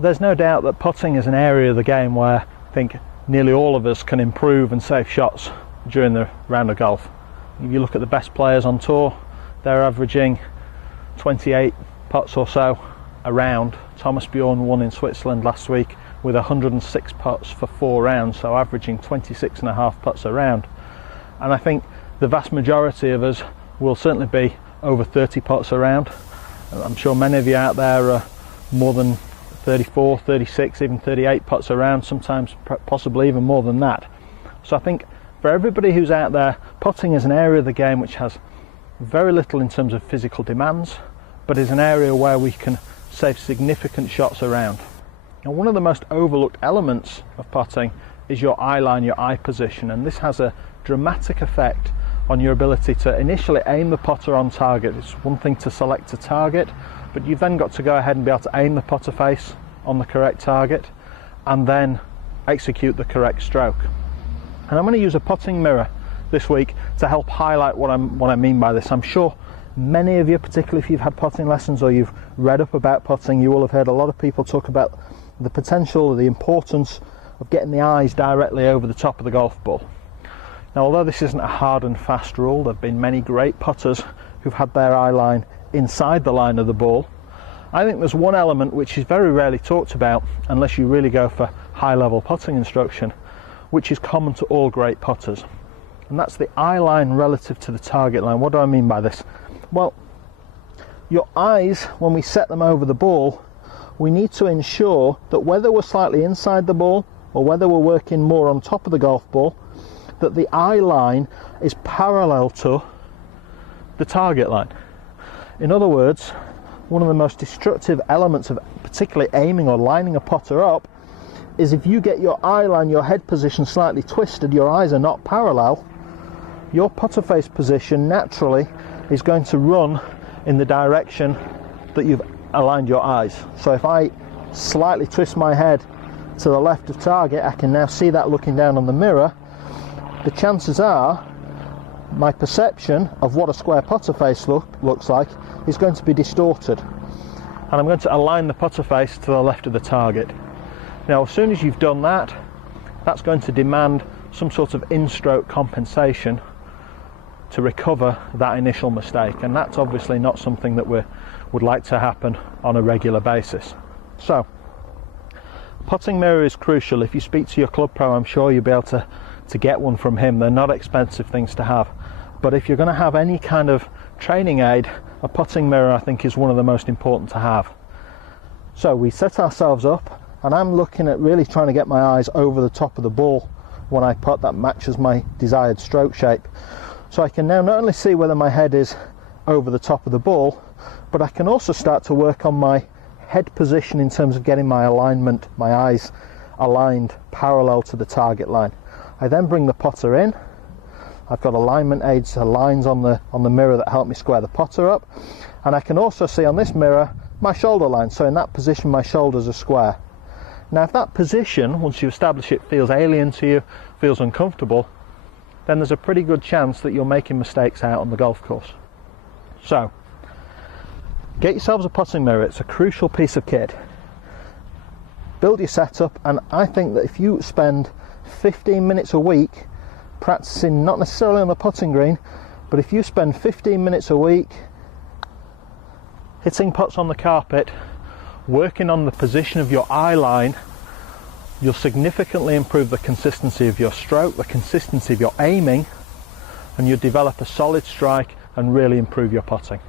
There's no doubt that putting is an area of the game where I think nearly all of us can improve and save shots during the round of golf. If you look at the best players on tour, they're averaging 28 putts or so a round. Thomas Bjorn won in Switzerland last week with 106 putts for 4 rounds, so averaging 26.5 putts a round. And I think the vast majority of us will certainly be over 30 putts a round. I'm sure many of you out there are more than 34, 36, even 38 putts a round, sometimes possibly even more than that. So I think for everybody who's out there, putting is an area of the game which has very little in terms of physical demands, but is an area where we can save significant shots around. Now, one of the most overlooked elements of putting is your eye line, your eye position, and this has a dramatic effect on your ability to initially aim the putter on target. It's one thing to select a target, but you've then got to go ahead and be able to aim the putter face on the correct target and then execute the correct stroke. And I'm going to use a putting mirror this week to help highlight what I mean by this. I'm sure many of you, particularly if you've had putting lessons or you've read up about putting, you will have heard a lot of people talk about the potential or the importance of getting the eyes directly over the top of the golf ball. Now, although this isn't a hard and fast rule, there have been many great putters who've had their eye line inside the line of the ball. I think there's one element which is very rarely talked about unless you really go for high level putting instruction, which is common to all great putters, and that's the eye line relative to the target line. What do I mean by this? Well, your eyes, when we set them over the ball, we need to ensure that whether we're slightly inside the ball or whether we're working more on top of the golf ball, that the eye line is parallel to the target line. In other words, one of the most destructive elements of particularly aiming or lining a putter up is if you get your eye line, your head position slightly twisted, your eyes are not parallel, your putter face position naturally is going to run in the direction that you've aligned your eyes. So if I slightly twist my head to the left of target, I can now see that looking down on the mirror. The chances are my perception of what a square putter face looks like is going to be distorted, and I'm going to align the putter face to the left of the target. Now, as soon as you've done that, that's going to demand some sort of in-stroke compensation to recover that initial mistake, and that's obviously not something that we would like to happen on a regular basis. So, putting mirror is crucial. If you speak to your club pro, I'm sure you'll be able to get one from him. They're not expensive things to have, but if you're going to have any kind of training aid, a putting mirror I think is one of the most important to have. So we set ourselves up, and I'm looking at really trying to get my eyes over the top of the ball when I putt that matches my desired stroke shape. So I can now not only see whether my head is over the top of the ball, but I can also start to work on my head position in terms of getting my alignment, my eyes aligned parallel to the target line. I then bring the putter in. I've got alignment aids, lines on the mirror that help me square the putter up, and I can also see on this mirror my shoulder line. So in that position my shoulders are square. Now if that position, once you establish it, feels alien to you, feels uncomfortable, then there's a pretty good chance that you're making mistakes out on the golf course. So get yourselves a putting mirror. It's a crucial piece of kit. Build your setup, and I think that if you spend 15 minutes a week practicing, not necessarily on the putting green, but if you spend 15 minutes a week hitting putts on the carpet, working on the position of your eye line, you'll significantly improve the consistency of your stroke, the consistency of your aiming, and you'll develop a solid strike and really improve your putting.